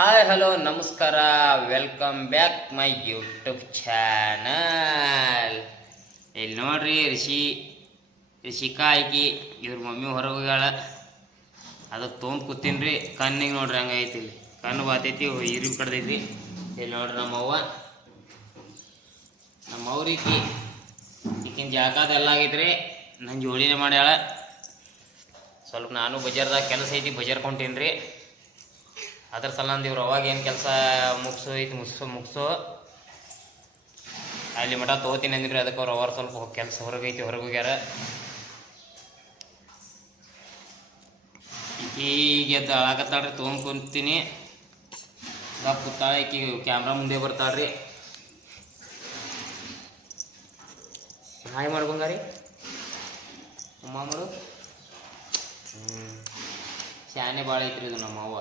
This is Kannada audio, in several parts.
ಹಾಯ್ ಹಲೋ ನಮಸ್ಕಾರ, welcome back my YouTube channel. ಇಲ್ಲಿ ನೋಡ್ರಿ ರಿಷಿಕಾ ಆಕಿ ಇವ್ರ ಮಮ್ಮಿ ಹೊರಗೆ ಹೋಗ್ಯಾಳ. ಅದಕ್ಕೆ ತೊಗೊಂಡು ಕೂತೀನ್ರಿ. ಕಣ್ಣಿಗೆ ನೋಡ್ರಿ ಹಂಗೈತಿ, ಇಲ್ಲಿ ಕಣ್ಣು ಬಾತೈತಿ, ಇರಿವು ಕಡ್ದೈತಿ. ಇಲ್ಲಿ ನೋಡ್ರಿ ನಮ್ಮವ್ರಿಗೆ ಈಕಿನ ಜಾಗದೆಲ್ಲ ಆಗೈತ್ರಿ. ನನ್ನ ಜೋಡಿನೇ ಮಾಡ್ಯಾಳ. ಸ್ವಲ್ಪ ನಾನು ಬಜಾರ್ದಾಗ ಕೆಲಸ ಐತಿ, ಬಜಾರ್ ಕೊಂಟೀನಿ ರೀ. ಅದ್ರ ಸಲಂದ ಇವ್ರು ಅವಾಗ ಏನು ಕೆಲಸ ಮುಗಿಸೋ ಅಲ್ಲಿ ಮಠ ತೊಗೋತೀನಿ ಅಂದಿರಿ. ಅದಕ್ಕೆ ಅವ್ರು ಅವಾರ ಸ್ವಲ್ಪ ಕೆಲಸ ಹೊರಗೈತಿ, ಹೊರಗೆ ಹೋಗ್ಯಾರ. ಈಗ ಎದ್ದು ಅಳಾಕತ್ತಾಳ್ರಿ, ತೊಗೊಂಡು ಕುಂತೀನಿ. ಗಪ್ ಕೂತಾಳೆ ಈಕಿ, ಕ್ಯಾಮ್ರಾ ಮುಂದೆ ಬರ್ತಾಳ್ರಿ. ಹಾಯ್ ಮಾಡ್ಬಂಗಾರಿ ಅಮ್ಮರು. ಶಾನೆ ಭಾಳ ಐತ್ರಿ ಇದು ನಮ್ಮ ಅವ್ವ.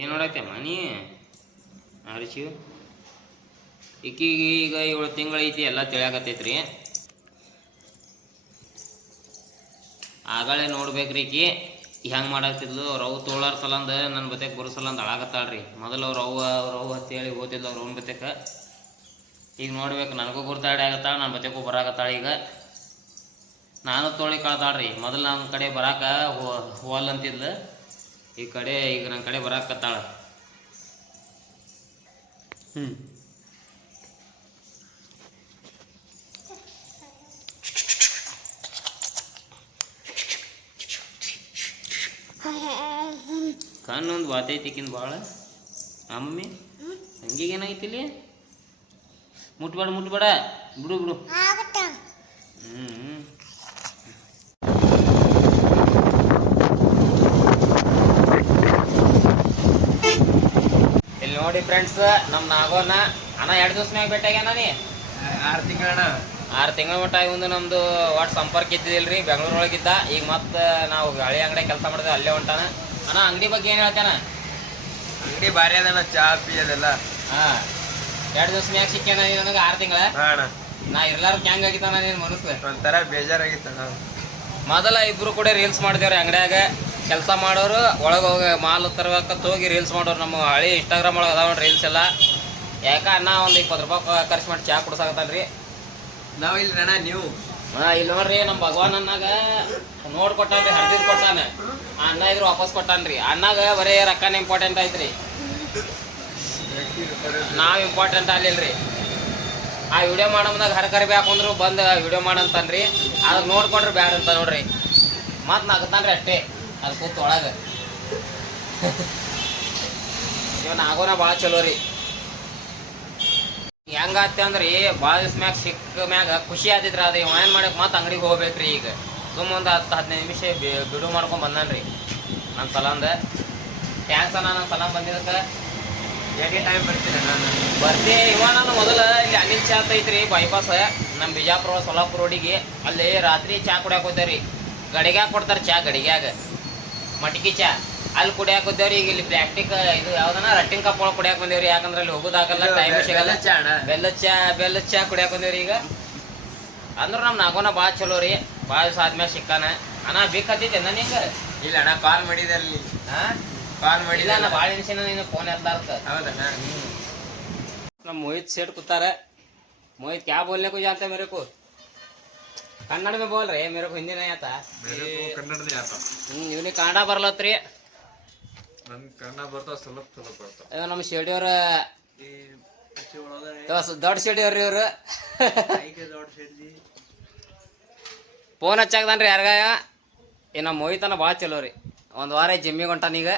ಏನು ನೋಡೈತೆ ಮನಿ ಅರಿಶಿ ಈಕಿಗೆ ಈಗ 7 ತಿಂಗಳು ಐತಿ, ಎಲ್ಲ ತಿಳಿಯಾಕತ್ತೈತ್ರಿ. ಆಗಳೇ ನೋಡ್ಬೇಕ್ರಿ ಈಕಿ ಹೆಂಗೆ ಮಾಡಾಕ್ತಿದ್ಲು. ಅವ್ರು ತೋಳಾರ ಸಲಂದ ನನ್ನ ಬತೆಗೆ ಬರೋ ಸಲಂದ ಅಳಾಕತ್ತಾಳ್ರಿ. ಮೊದಲು ಅವ್ರವ್ವ ಅಂತೇಳಿ ಓದಿದ್ಲು ಅವ್ರ ಅವ್ನ ಬತೆಕ. ಈಗ ನೋಡ್ಬೇಕು, ನನಗೂ ಗುರ್ತಾಡಿ ಆಗತ್ತಾಳ, ನನ್ನ ಬತೆಗೂ ಬರಾಕತ್ತಾಳ. ಈಗ ನಾನು ತೋಳಿ ಕಳ್ತಾಳ್ರಿ. ಮೊದಲು ನನ್ನ ಕಡೆ ಬರಾಕ ಹೋಲ್ ಅಂತಿದ್ಲು, ಈ ಕಡೆ ಈಗ ನನ್ನ ಕಡೆ ಬರಾಕತ್ತಾಳ. ಕಣ್ಣೊಂದು ಬಾತೈತಿಕಿಂದ ಭಾಳ. ಮಮ್ಮಿ ಹಂಗಿಗೆ ಏನಾಗೈತಿಲಿ? ಮುಟ್ಬೇಡ ಬಿಡು. ಇಲ್ಲಿ ನೋಡಿ ಫ್ರೆಂಡ್ಸ್, ನಮ್ಮ ನಾಗೋನ ಅಣ್ಣ 2 ದಿವಸ ಮ್ಯಾಗ ಭೇಟಿಯಾಗ್ಯಾನ. ನೀ 6 ತಿಂಗಳ ಮಟ್ಟ ಇವಂದು ನಮ್ದು ಒಟ್ಟು ಸಂಪರ್ಕ ಇದ್ದಿದ್ದಿಲ್ರಿ. ಬೆಂಗಳೂರೊಳಗಿದ್ದ. ಈಗ ಮತ್ತೆ ನಾವು ಹಳೆ ಅಂಗಡಿ ಕೆಲಸ ಮಾಡಿದ್ವಿ, ಅಲ್ಲೇ ಹೊಂಟಾನ. ಅಣ್ಣ ಅಂಗಡಿ ಬಗ್ಗೆ ಏನು ಹೇಳ್ತಾನ? ಅಂಗಡಿ ಭಾರಿ ಅದಣ್ಣ, ಚಾ ಪಿ ಅದೆಲ್ಲ. 2 ದಿವಸ ಮ್ಯಾಗ ಸಿಕ್ಕ್ಯಾನ ನನಗೆ. 6 ತಿಂಗಳ ನಾ ಇರ್ಲಾರ್ದ ಹೆಂಗ್ ಆಗಿತ್ತಾನ ನಿನ್ ಮನಸ್ಸು? ಒಂಥರ ಬೇಜಾರಾಗಿತ್ತಣ್ಣ. ಮೊದಲ ಇಬ್ರು ಕೂಡ ರೀಲ್ಸ್ ಮಾಡಿದೇವ್ರಿ ಅಂಗಡಿಯಾಗ ಕೆಲಸ ಮಾಡೋರು. ಒಳಗೆ ಹೋಗಿ ಮಾಲ್ ತರಬೇಕಂತ ಹೋಗಿ ರೀಲ್ಸ್ ಮಾಡೋರು. ನಮ್ಮ ಹಳಿ ಇನ್ಸ್ಟಾಗ್ರಾಮ್ ಒಳಗೆ ಅದಾವ ರೀಲ್ಸ್ ಎಲ್ಲ. ಯಾಕೆ ಅಣ್ಣ ಒಂದು 20 ರೂಪಾಯಿ ಖರ್ಚು ಮಾಡಿ ಚಾ ಕುಡ್ಸಾಕತ್ತಾನ್ರಿ. ನಾವು ಇಲ್ಲಿ ಅಣ್ಣ, ನೀವು ಇಲ್ಲಿ ನೋಡ್ರಿ, ನಮ್ಮ ಭಗವಾನನ್ನಾಗ ನೋಡ್ಕೊಟ್ಟಾನ್ರಿ, ಹರಿದಿದ್ ಕೊಟ್ಟಾನ. ಅಣ್ಣ ಇದ್ರು ವಾಪಸ್ ಕೊಟ್ಟಾನ್ರಿ. ಅಣ್ಣಾಗ ಬರೀ ರೊಕ್ಕನ ಇಂಪಾರ್ಟೆಂಟ್ ಐತ್ರಿ, ನಾವು ಇಂಪಾರ್ಟೆಂಟ್ ಆಗ್ಲಿಲ್ರಿ. ಆ ವಿಡಿಯೋ ಮಾಡಮ್ದಾಗ ಹರಕರಿ ಬ್ಯಾಕಂದ್ರು ಬಂದು ವಿಡಿಯೋ ಮಾಡಂತಾನ್ರಿ. ಅದಕ್ಕೆ ನೋಡ್ಕೊಂಡ್ರಿ ಬ್ಯಾಡ ಅಂತ ನೋಡ್ರಿ, ಮತ್ತೆ ನಗತಾನ್ರಿ ಅಷ್ಟೇ. ಅದು ಕೂತು ಒಳಗೆ ಇವನ್ ಆಗೋನ ಭಾಳ ಚಲೋ ರೀ. ಹೆಂಗಾತ್ತೆ ಅಂದ್ರೆ ಭಾಳ ದಿವ್ಸ ಮ್ಯಾಗ ಸಿಕ್ಕ ಮ್ಯಾಗ ಖುಷಿ ಆದಿದ್ರಿ. ಅದು ಇವ ಏನು ಮಾಡಕ್ಕೆ ಮತ್ತೆ ಅಂಗಡಿಗೆ ಹೋಗ್ಬೇಕ್ರಿ. ಈಗ ಸುಮ್ಮ ಒಂದು 10-15 ನಿಮಿಷ ಬಿಡು ಮಾಡ್ಕೊಂಡು ಬಂದಾನ್ರಿ ನನ್ನ ಸಲಂದ. ಥ್ಯಾಂಕ್ಸ್ ಅಣ್ಣ, ನನ್ನ ಸಲ ಬಂದಿದ್ದಕ್ಕೆ. ಎನಿ ಟೈಮ್ ಬರ್ತೀನಿ ನಾನು. ಇವ ನಾನು ಮೊದಲು ಇಲ್ಲಿ ಅನಿಲ್ ಚಾ ಅಂತ ಐತ್ರಿ, ಬೈಪಾಸ್ ನಮ್ಮ ಬಿಜಾಪುರ ಸೊಲ್ಲಾಪುರ ರೋಡಿಗೆ. ಅಲ್ಲಿ ರಾತ್ರಿ ಚಾ ಕುಡಿಯಾಕ ಹೋಗ್ತೇವ್ರಿ. ಗಡಿಗ್ಯಾಗ ಕೊಡ್ತಾರೆ ಚಾ, ಗಡಿಗ್ಯಾಗ ಮಟಕಿ ಚಾ. ಅಲ್ಲಿ ಕುಡಿಯಾಕ ಹೋಗ್ತೇವ್ರಿ. ಈಗ ಇಲ್ಲಿ ಪ್ಲಾಸ್ಟಿಕ್ ಇದು ಯಾವ್ದನ ರಟ್ಟಿಂಗ್ ಕಪ್ ಒಳಗೆ ಕುಡಿಯಾಕ ಬಂದೇವ್ರಿ. ಯಾಕಂದ್ರೆ ಅಲ್ಲಿ ಹೋಗೋದಾಗಲ್ಲ, ಟೈಮ್ ಸಿಗಲ್ಲ. ಬೆಲ್ಲದ ಚಾ ಕುಡಿಯಾಕ ಬಂದೇವ್ರಿ. ಈಗ ಅಂದ್ರೆ ನಮ್ಮ ನಾಗೋನ ಭಾಳ ಚಲೋ ರೀ. ಭಾಳ ದಿವಸ ಆದ್ಮೇಲೆ ಸಿಕ್ಕಾನ. ಅಣ್ಣ ಬೇಕಾತೈತೆ ನನಗೆ? ಇಲ್ಲ ಅಣ್ಣ, ಕಾಲ್ ಮಾಡಿದಲ್ಲಿ. ಕಾಲ್ ಮಾಡಿಲ್ಲ, ನಾ ಭಾಳ ನಿಮಿಷ ನೀನು ಫೋನ್ ಎತ್ತಾರ್ತ. ಹೌದಣ್ಣ. ನಮ್ಮ मोहित सेठ कुत्ता है। मोहित क्या बोलने को जानते हैं मेरे को? कन्नड़ में बोल रहे, मेरे को हिंदी नहीं आता। मेरे को कन्नड़ नहीं आता। इवनिಗೆ ಕನ್ನಡ ಬರ್ಲತ್ರಿ. ನನ್ ಕನ್ನಡ ಬರ್ತಾವ, ಸ್ವಲ್ಪ ಬರ್ತಾವ. ಇದು ನಮ್ಮ ಶೆಡಿಯವ್ರ ದೊಡ್ಡ ಶೆಡಿಯವ್ರಿ ಇವ್ರು. ಫೋನ್ ಹಚ್ಚಾಕ್ದಾನ್ರಿ ಯಾರಿಗಾಯ. ಈ ನಮ್ಮ ಮೋಹಿತನ ಭಾಳ ಚಲೋ ರೀ. ಒಂದು ವಾರ ಜಿಮ್ಮಿಗೆ ಹೊಂಟಾನೀಗ.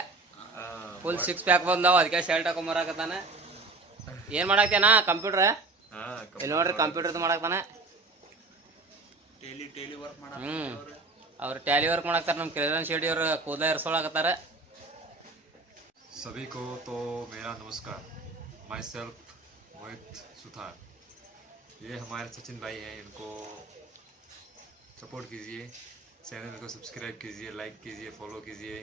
ಫುಲ್ 6 ಪ್ಯಾಕ್ ಬಂದಾವ, ಅದಕ್ಕೆ ಶರ್ಟ್ ಹಾಕೊಂಬರಾಕತ್ತಾನ. ಏನು ಮಾಡಾಕ್ತೇನ? ಕಂಪ್ಯೂಟ್ರ. ಇಲ್ಲಿ ನೋಡ್ರಿ, ಕಂಪ್ಯೂಟರ್ದು ಮಾಡಾಕ್ತಾನ. ಅವ್ರು ಟ್ಯಾಲಿ ವರ್ಕ್ ಮಾಡಾಕ್ತಾರ. ನಮ್ಮ ಕಿರಣ್ ಶೆಟ್ಟಿ ಅವ್ರು ಕೂದಲ ಇರ್ಸೋಳಾಕತ್ತಾರ. सभी को तो मेरा नमस्कार। माई सेल्फ मोहित सुथार। ये हमारे सचिन भाई हैं, इनको सपोर्ट कीजिए, चैनल को सब्सक्राइब कीजिए, लाइक कीजिए, फॉलो कीजिए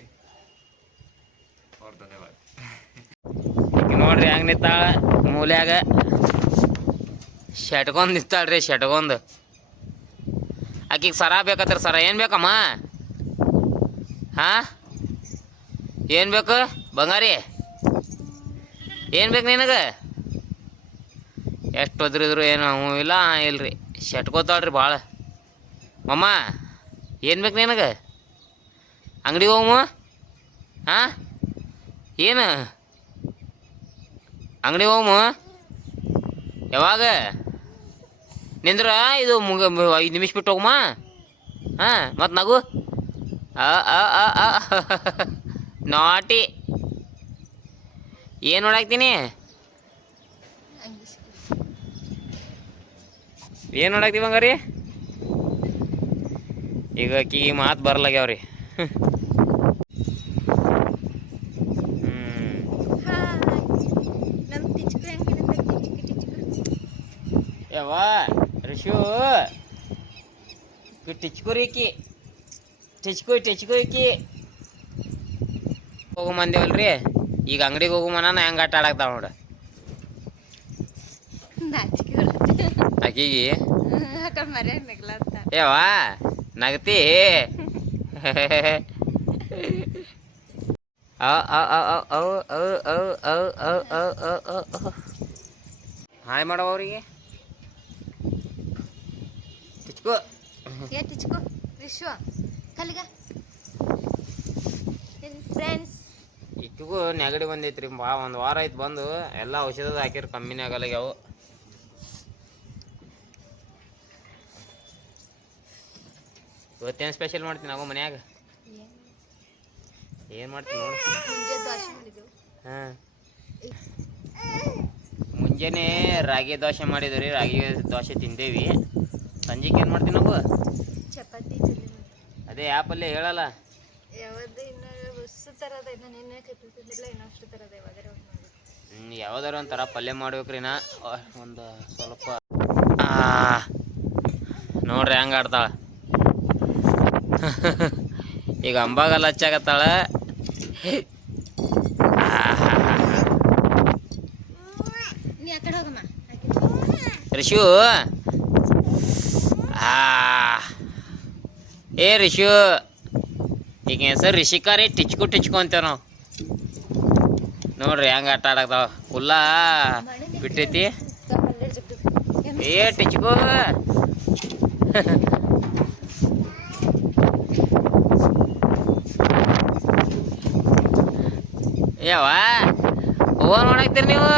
और धन्यवाद। ನೋಡ್ರಿ ಹೆಂಗೆ ನಿಂತಾಳ ಮೂಲ್ಯಾಗ, ಶೆಟ್ಗೊಂದು ನಿಂತಾಳ್ರಿ. ಶೆಟ್ಗೊಂದು ಆಕಿಗೆ ಸರ ಬೇಕತ್ರಿ. ಸರ ಏನು ಬೇಕಮ್ಮ? ಹಾಂ ಏನು ಬೇಕು ಬಂಗಾರಿ? ಏನು ಬೇಕು ನಿನಗೆ? ಎಷ್ಟು ಒದ್ರಿದ್ರು ಏನು ಹ್ಞೂ ಇಲ್ಲ ಇಲ್ರಿ, ಶಟ್ಕೋತಾಳ್ರಿ ಭಾಳ. ಮಮ್ಮ ಏನು ಬೇಕು ನಿನಗೆ? ಅಂಗಡಿಗೆ ಹೋಗಮ್ಮ. ಹಾಂ ಏನು ಅಂಗಡಿಗೆ ಹೋಗಮ್ಮ? ಯಾವಾಗ? ನಿಂದ್ರ ಇದು 5 ನಿಮಿಷ ಬಿಟ್ಟು ಹೋಗಮ್ಮ. ಹಾಂ ಮತ್ತು ನಗು ನಾಟಿ. ಏನು ನೋಡಾಕ್ತೀನಿ? ಏನು ನೋಡಾಕ್ತಿ ಬಂಗಾರಿ? ಈಗ ಆಕಿಗೆ ಮಾತು ಬರ್ಲಾಗ್ಯಾವ್ರಿ. ಯಾವ ರಿಶು ಟಿಚ್ಕೋರಿಕಿ ಟಿಚ್ಕೋಯ್ಕಿ ಹೋಗು ಮಂದೇವಲ್ರಿ. ಈಗ ಅಂಗಡಿಗೆ ಹೋಗು ಮನ ಹೆಂಗೆ ಆಟ ಆಡಾಕ್ತಾವ ನೋಡ ಆಕಿಗೆ. ಏವಾ ನಗತಿ? ಹಾಯ್ ಮಾಡವ ಅವ್ರಿಗೆ. ಟಿಚ್ಕೋ ಟಿಚ್ಕೋ ವಿಶ್ವ ಕಲಿಗ ಫ್ರೆಂಡ್ಸ್. ಇಕ್ಕಿಗೂ ನೆಗಡಿ ಬಂದೈತ್ರಿ. ಒಂದು ವಾರ ಆಯ್ತು ಬಂದು. ಎಲ್ಲ ಔಷಧದ ಹಾಕಿರಿ, ಕಮ್ಮಿನೇ ಆಗಲ್ಲಾಗ್ಯಾವು. ಇವತ್ತೇನು ಸ್ಪೆಷಲ್ ಮಾಡ್ತೀನಿ ಆಗೋ ಮನ್ಯಾಗ? ಏನು ಮಾಡ್ತೀನಿ ನೋಡಿ. ಹಾಂ ಮುಂಜಾನೆ ರಾಗಿ ದೋಸೆ ಮಾಡಿದ್ವಿ ರೀ. ರಾಗಿ ದೋಸೆ ತಿಂದೇವಿ. ಸಂಜೆಗೆ ಏನು ಮಾಡ್ತೀನಿ ನಾವು? ಚಪಾತಿ. ಅದೇ ಆ್ಯಪಲ್ಲೇ ಹೇಳಲ್ಲ. ಯಾವ್ದು ಇನ್ನು ಹೊಸ ಥರದ ಇನ್ನು ನಿನ್ನೆ ಚಪಾತಿ ತಿಂದಿಲ್ಲ, ಇನ್ನೂ ಅಷ್ಟು ಥರದ ಯಾವ್ದಾರ ಯಾವ್ದಾರ ಒಂಥರ ಪಲ್ಯ ಮಾಡ್ಬೇಕ್ರಿ. ನಾ ಒಂದು ಸ್ವಲ್ಪ ನೋಡ್ರಿ ಹೆಂಗೆ ಆಡ್ತಾಳ. ಈಗ ಅಂಬಾಗಲ್ಲ ಹಚ್ಚಾಕತ್ತಾಳ. ರಿಶು ಏ ರಿಶು, ಈಗ ಹೆಸರು ರಿಷಿಕಾ ರೀ. ಟಿಚ್ಕು ಅಂತೇವ್ ನಾವು. ನೋಡ್ರಿ ಹೆಂಗೆ ಆಟ ಆಡಕ್ತಾವ. ಫುಲ್ಲ ಬಿಟ್ಟೈತಿ. ಏ ಟಿಚ್ಕು ಯಾವ ಓನ್ ಮಾಡಾಕ್ತೀರಿ ನೀವು?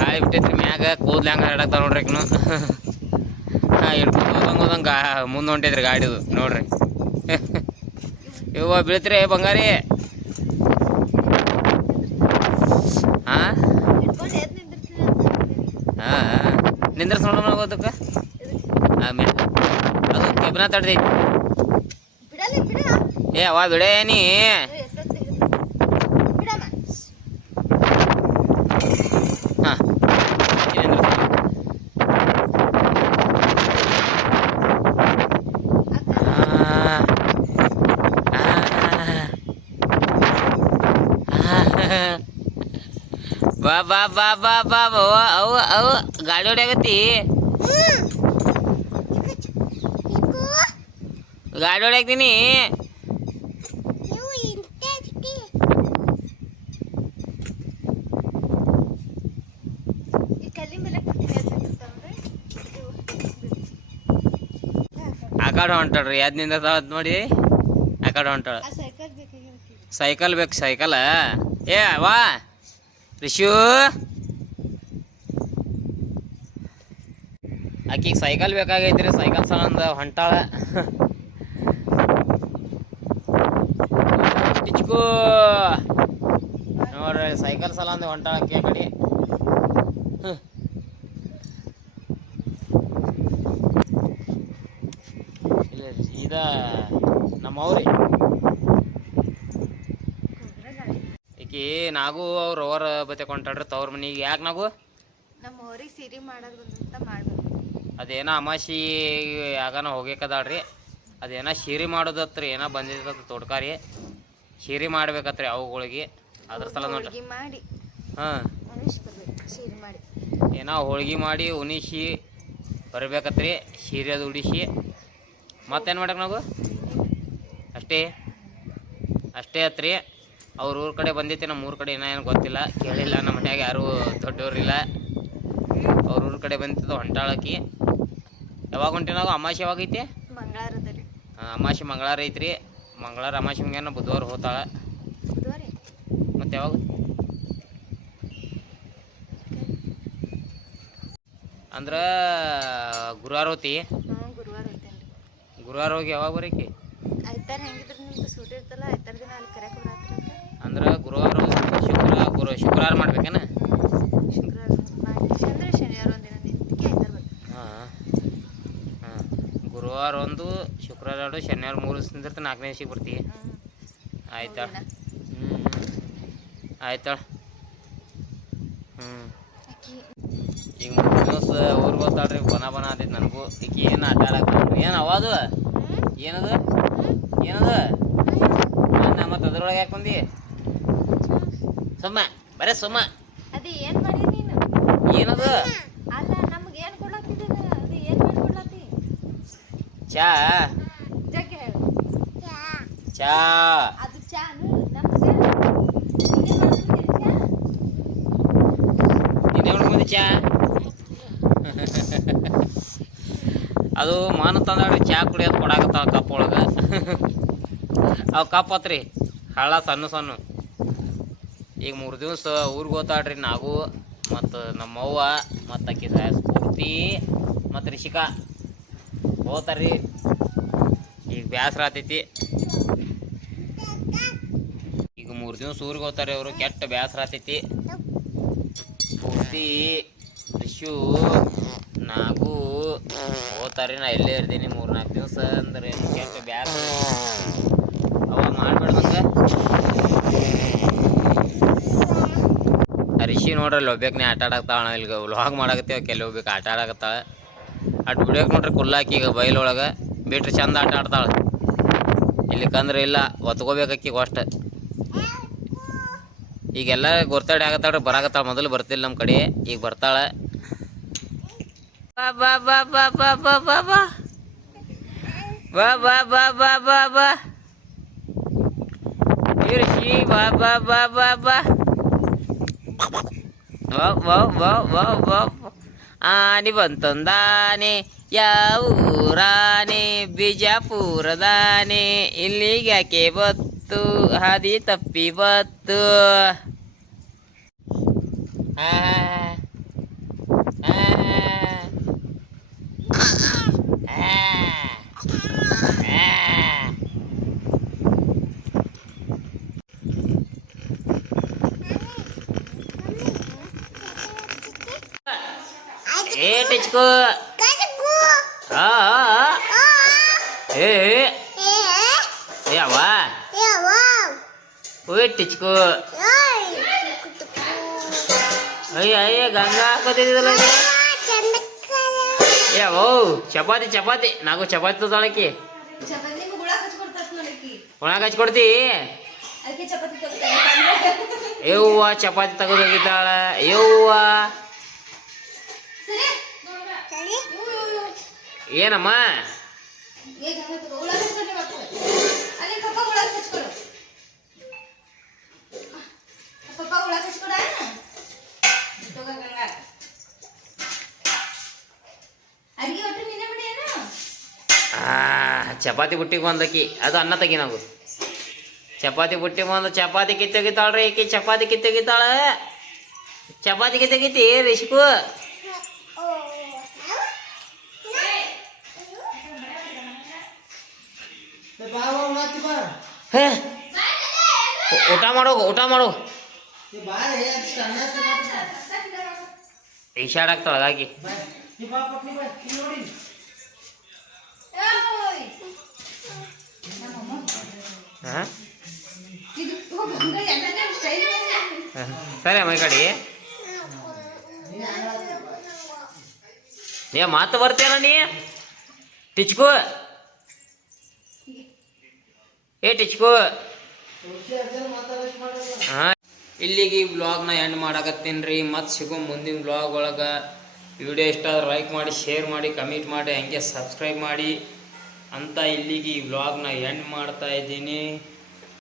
ಗಾಳಿ ಬಿಟ್ಟೈತ್ರಿ ಮ್ಯಾಗ. ಕೂದ್ಲು ಹೆಂಗೆ ಹರಡಾಕ್ತಾವ ನೋಡ್ರಿ ಆಕಿನು. ಹಿಡ್ಕೊಂಡು ಹೋದಂಗೆ ಮುಂದೆ ಹೊಂಟೈತ್ರಿ ಗಾಡಿದು ನೋಡ್ರಿ. ಇವ ಬೀಳ್ತ್ರಿ ಬಂಗಾರಿ. ಹಾಂ ಹಾಂ ನಿಂದ್ರಸ್ ನೋಡೋಣ ಹೋಗೋದಕ್ಕೆ. ಆಮೇಲೆ ಅದು ಕೆಬ್ನ ತಡ್ದೈತಿ. ಏ ಅವ ಬಿಡೇನಿ. ಹಾಂ ಬಾ ಬಾ ಬಾ ಬಾ ಬಾ ಅವು ಅವು ಗಾಡಿ ಹೊಡ್ಯಾಗತ್ತಿ. ಗಾಡಿ ಹೊಡ್ಯಾಕ್ತೀನಿ. ಆ ಕಡೆ ಹೊಂಟಾಳ್ರಿ. ಯಾದ್ನಿಂದ ನೋಡಿ ಆ ಕಡೆ ಹೊಂಟಾಳ. ಸೈಕಲ್ ಬೇಕು ಸೈಕಲ್. ಏ ವಾ ರಿಶು, ಆಕಿಗೆ ಸೈಕಲ್ ಬೇಕಾಗೈತ್ರಿ. ಸೈಕಲ್ ಸಲಂದ ಹೊಂಟಾಳ. ಟಿಚ್ಕು ನೋಡ್ರಿ ಸೈಕಲ್ ಸಲಂದ ಹೊಂಟಾಳ ಆಕಿ ಆ ಕಡೆ. ಇಲ್ಲ ಇದ ನಮ್ಮವ್ರಿ. ಈಕಿ ನಾಗು ಅವ್ರ ಅವರ ಬತ್ತೆ ಕೊಂಟಾಡ್ರಿ ತವ್ರ ಮನಿಗೆ. ಯಾಕೆ ನಾಗು? ನಮ್ಮ ಅವ್ರಿಗೆ ಸೀರೆ ಮಾಡೋದಂತ ಮಾಡ್ಬೇಕು. ಅದೇನೋ ಅಮಾಸಿ ಯಾಗನ ಹೋಗ್ಬೇಕದಾಳ್ರಿ. ಅದೇನೋ ಸೀರೆ ಮಾಡೋದತ್ರಿ. ಏನೋ ಬಂದಿದ್ದತ್ತ ತೋಟಕಾರಿ. ಶೀರಿ ಮಾಡ್ಬೇಕತ್ರಿ ಅವುಗಳಿಗೆ ಅದ್ರ ಸಲ ನೋಡ್ರಿ. ಹೋಳ್ಗಿ ಮಾಡಿ ಹಾಂ ಉಣಿಸಿ ಬರ್ಬೇಕು ಶೀರ್ ಮಾಡಿ. ಏನೋ ಹೋಳ್ಗೆ ಮಾಡಿ ಉಣಿಸಿ ಬರ್ಬೇಕತ್ರಿ, ಸೀರೆ ಅದು ಉಡಿಸಿ. ಮತ್ತೇನು ಮಾಡಕ್ಕೆ ನಾವು ಅಷ್ಟೇ ಅಷ್ಟೇ ಆತ್ರಿ. ಅವ್ರ ಊರ ಕಡೆ ಬಂದೈತಿ, ನಮ್ಮ ಊರ ಕಡೆ ಏನು ಗೊತ್ತಿಲ್ಲ, ಕೇಳಿಲ್ಲ. ನಮ್ಮ ಮನ್ಯಾಗ ಯಾರೂ ದೊಡ್ಡವ್ರಿಲ್ಲ. ಅವ್ರ ಊರ ಕಡೆ ಬಂದಿದ್ದು ಹೊಂಟಾಳಕಿ. ಯಾವಾಗ ಹೊಂಟಿ ನಾವು? ಅಮಾವಾಸ್ಯೆ ಯಾವಾಗೈತಿ? ಮಂಗಳಾರದ ರೀ. ಅಮಾವಾಸ್ಯೆ ಮಂಗಳವಾರ ಐತ್ರಿ. ಮಂಗಳವಾರ ಅಮಾವಾಸ್ಯೆ ಮುಂಗೇನ ಬುಧವಾರ ಹೋತಾಳ. ಬುಧವಾರ ಮತ್ತು ಯಾವಾಗ ಅಂದ್ರೆ ಗುರುವಾರ ಹೋತಿ? ಗುರುವಾರ ಹೋಗ್ತೇನೆ ರೀ. ಗುರುವಾರ ಹೋಗಿ ಯಾವಾಗ ಬರೀಕಿ? ಆಯ್ತಾರ ಹೆಂಗಿದ್ರು ನಿಮ್ದು ಸೂಟ್ ಇರ್ತಲ್ಲ, ಆಯ್ತಾರ ದಿನ ಅಲ್ಲಿ ಕರೆಯಕ್ಕೆ ಬರತ್ರಿ. ಅಂದ್ರೆ ಗುರುವಾರ ಶುಕ್ರವಾರ ಮಾಡ್ಬೇಕೇನ? ಶುಕ್ರವಾರ ಮಾಡಿ ಅಂದ್ರೆ ಶನಿವಾರ ಒಂದಿನ ನಿಂತಿಗೆ ಆಯ್ತಾರ ಬರ್ತೀವಿ. ಹಾಂ ಹಾಂ, ಗುರುವಾರ ಒಂದು, ಶುಕ್ರವಾರ 2, ಶನಿವಾರ 3 ದಿವಸ ನಿಂದಿರ್ತ 4ನೇ ದಿವಸಿಗೆ ಬರ್ತೀವಿ. ಆಯ್ತಾ? ಹ್ಞೂ ಆಯ್ತಾಳ. ಈಗ 3 ದಿವಸ ಊರಿಗೆ ಹೋಗ್ತಾಳ್ರಿ. ಬನ ಆತೈತಿ ನನಗೂ. ಈಗ ಏನು ಆಟ ಆಡಕ್ಕೆ ಏನು ಅವಾದು ಏನದು ಏನದು ಮತ್ತು ಅದ್ರೊಳಗೆ ಯಾಕೆ ಬಂದಿ? ಸುಮ್ಮ ಬರೇ ಸುಮ್ಮ. ಅದು ಏನು ಮಾಡಿ ನೀನು? ಏನದು? ಅಲ್ಲ, ನಮ್ಗೆ ಏನು ಕೊಡ್ಲಾತಿದ್ದ? ಅದು ಏನು ಮಾಡಿ ಕೊಡ್ಲಾತಿ? ಚಾ ಜಗ್ಗಿ ಹೇಳು. ಚಾ ಅದು ಚಾ ನಮ್ಗೆ ಇನ್ನೇ ಮಾಡ್ಕೊಂಡಿ ಚಾ. ಅದು ಮಾನ ತಂದಾಡ್ರಿ ಚಾ ಕುಡಿಯೋದು ಕೊಡಾಕತ್ತಾವ ಕಪ್ ಒಳಗೆ. ಅವು ಕಪ್ ಹತ್ರಿ ಹಳ್ಳ ಸಣ್ಣ ಸಣ್ಣ. ಈಗ 3 ದಿವಸ ಊರಿಗೆ ಹೋಗ್ತಾಳ್ರಿ ನಾವು ಮತ್ತು ನಮ್ಮವ್ವ ಮತ್ತು ಆಕಿ ಸ್ಫೂರ್ತಿ ಮತ್ತು ರಿಷಿಕಾ ಹೋಗ್ತಾರ್ರಿ. ಈಗ ಬೇಸರ ಆತೈತಿ. ಈಗ 3 ದಿವಸ ಊರಿಗೆ ಹೋಗ್ತಾರೆ ಅವರು. ಕೆಟ್ಟ ಬೇಸರ ಆತೈತಿ. ಸ್ಫೂರ್ತಿ, ರಿಷು, ನಾಗು ಹೋಗ್ತಾರ್ರಿ. ನಾ ಎಲ್ಲೇ ಇರ್ತೀನಿ 3-4 ದಿವಸ. ಅಂದ್ರೆ ಕೆಟ್ಟ ಬೇಸರ ಅವ ಮಾಡ್ಬೇಡ ಹಂಗೆ. ರಿಷಿ ನೋಡ್ರಿ ಒಬ್ಬೇಕನೆ ಆಟ ಆಡಕ್ತಾಳ. ಇಲ್ಲಿ ವ್ಲಾಗ್ ಮಾಡಾಕತ್ತೀವಿ, ಕೆಲ ಹೋಗ್ಬೇಕು ಆಟ ಆಡಕತ್ತಾಳ. ಅಟ್ ಬಿಡೋಕೆ ನೋಡ್ರಿ ಕುಲ್ಲಾಕಿ ಈಗ ಬೈಲೊಳಗೆ ಬಿಟ್ರಿ ಚಂದ ಆಟ ಆಡ್ತಾಳೆ. ಇಲ್ಲಿಕಂದ್ರೆ ಇಲ್ಲ ಒತ್ಕೋಬೇಕಿ ಅಷ್ಟು. ಈಗೆಲ್ಲ ಗೊತ್ತಾಡಿ ಆಗತ್ತಾಳ್ರಿ, ಬರಾಕತ್ತಾಳ. ಮೊದಲು ಬರ್ತಿಲ್ಲ ನಮ್ಮ ಕಡೆ, ಈಗ ಬರ್ತಾಳೆ. ಬಾ ಬಾ ಬಾ ಬಾ ಬಾ ಬಾ ಬಾ ಬಾ ಬಾ ಬಾ ಬಾ ಬಾ ಬಾ ಬಾ ರಿಷಿ ಬಾ ಬಾ ಬಾ ಬಾ ಬಾ ಬಾ ಬಾ ಬಾ ಬಾ ಬಾ ಆನೆ ಬಂತೊಂದಾನೆ, ಯಾವ ಊರಾನೆ? ಬಿಜಾಪುರದಾನೆ. ಇಲ್ಲಿಗೆ ಯಾಕೆ ಬತ್ತು? ಹಾದಿ ತಪ್ಪಿ ಬತ್ತು. ಏ ಟಿಚ್ಕೋ ಏ ಯಾವ ಓಯ್ ಟಿಚ್ಕೋ ಅಯ್ಯ ಅಯ್ಯ ಗಂಗಾ ಹಾಕೋತಿದ್ದಲ್ಲ. ಏ ಓ ಚಪಾತಿ ಚಪಾತಿ ನಾವು ಚಪಾತಿ ತೊಗೊಳಕಿ ಒಣಗ ಹಚ್ಕೊಡ್ತಿ. ಯವ್ವ ಚಪಾತಿ ತೆಗೆದೋಗಿದ್ದಾಳ. ಯವ್ವ ಏನಮ್ಮ? ಚಪಾತಿ ಬುಟ್ಟಿಗೆ ಬಂದಕಿ ಅದು ಅನ್ನ ತೆಗಿ. ನಾವು ಚಪಾತಿ ಬುಟ್ಟಿ ಬಂದು ಚಪಾತಿ ಕಿತ್ತೋಗಿತ್ತಾಳ್ರಿ. ಈಕಿ ಚಪಾತಿ ಕಿತ್ತೋಗಿತ್ತಾಳ. ಚಪಾತಿ ಕಿತ್ತೋಗಿತಿ ರಿಷ್ಕು. ಊಟ ಮಾಡೋ ಊಟ ಮಾಡು. ಈಶಾಡಾಗ್ತಾಳ ಹಾಗಾಗಿ. ಸರಿ ಅಮ್ಮ ಈ ಕಡೆ ನೀ ಮಾತು ಬರ್ತೇನ ನೀ ಟಿಚ್ಕೋ. ಏ ಟಿಚ್ಕೋ ಹಾಂ, ಇಲ್ಲಿಗೆ ಈ ವ್ಲಾಗ್ನ ಎಂಡ್ ಮಾಡಕತ್ತೀನಿ ರೀ. ಮತ್ತೆ ಸಿಗೋ ಮುಂದಿನ ವ್ಲಾಗ್ ಒಳಗೆ. ವಿಡಿಯೋ ಇಷ್ಟ ಆದ್ರೆ ಲೈಕ್ ಮಾಡಿ, ಶೇರ್ ಮಾಡಿ, ಕಮೆಂಟ್ ಮಾಡಿ, ಹಂಗೆ ಸಬ್ಸ್ಕ್ರೈಬ್ ಮಾಡಿ ಅಂತ ಇಲ್ಲಿಗೆ ಈ ವ್ಲಾಗ್ನ ಎಂಡ್ ಮಾಡ್ತಾ ಇದ್ದೀನಿ.